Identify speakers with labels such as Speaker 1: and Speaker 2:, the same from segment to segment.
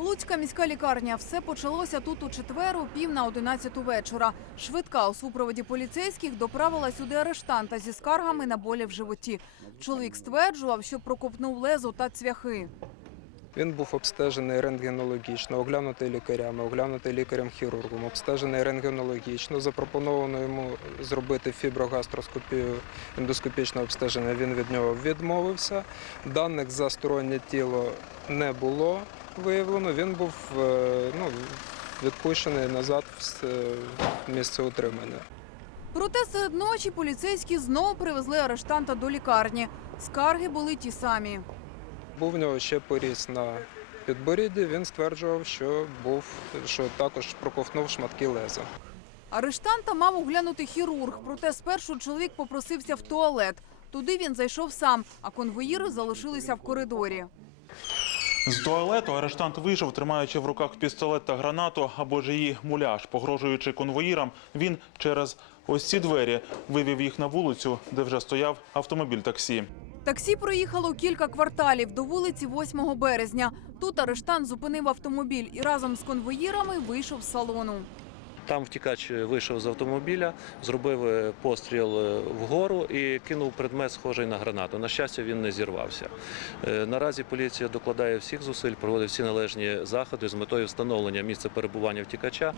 Speaker 1: Луцька міська лікарня. Все почалося тут у четвер о пів на одинадцяту вечора. Швидка у супроводі поліцейських доправила сюди арештанта зі скаргами на болі в животі. Чоловік стверджував, що прокопнув лезо та цвяхи.
Speaker 2: Він був обстежений рентгенологічно, оглянутий лікарями, оглянутий лікарем-хірургом, обстежений рентгенологічно. Запропоновано йому зробити фіброгастроскопію, ендоскопічне обстеження. Він від нього відмовився. Даних за стороннє тіло не було виявлено. Він був е, ну, відпущений назад в в місце утримання.
Speaker 1: Проте серед ночі поліцейські знову привезли арештанта до лікарні. Скарги були ті самі.
Speaker 2: Був в нього ще поріз на підборідді. Він стверджував, що був, що також проковтнув шматки леза.
Speaker 1: Арештанта мав оглянути хірург, проте спершу чоловік попросився в туалет. Туди він зайшов сам, а конвоїри залишилися в коридорі.
Speaker 3: З туалету арештант вийшов, тримаючи в руках пістолет та гранату або ж її муляж. Погрожуючи конвоїрам, він через ось ці двері вивів їх на вулицю, де вже стояв автомобіль таксі.
Speaker 1: Таксі проїхало кілька кварталів до вулиці 8 березня. Тут арештант зупинив автомобіль і разом з конвоїрами вийшов з салону.
Speaker 4: Там втікач вийшов з автомобіля, зробив е, постріл е, вгору і кинув предмет, схожий на гранату. На щастя, він не зірвався. Е, Наразі поліція докладає всіх зусиль, проводить всі належні заходи з метою встановлення місця перебування втікача.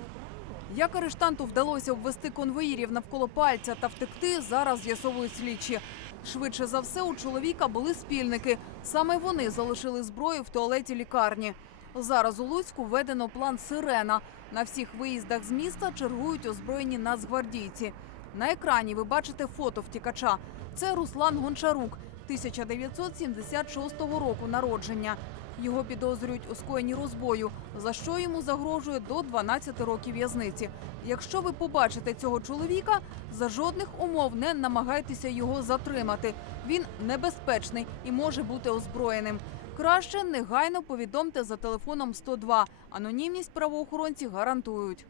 Speaker 1: Як арештанту вдалося обвести конвоїрів навколо пальця та втекти, зараз з'ясовують слідчі. Швидше за все, у чоловіка були спільники. Саме вони залишили зброю в туалеті лікарні. Зараз у Луцьку введено план «Сирена». На всіх виїздах з міста чергують озброєні нацгвардійці. На екрані ви бачите фото втікача. Це Руслан Гончарук, 1976 року народження. Його підозрюють у скоєнні розбою, за що йому загрожує до 12 років в'язниці. Якщо ви побачите цього чоловіка, за жодних умов не намагайтеся його затримати. Він небезпечний і може бути озброєним. Краще негайно повідомте за телефоном 102. Анонімність правоохоронці гарантують.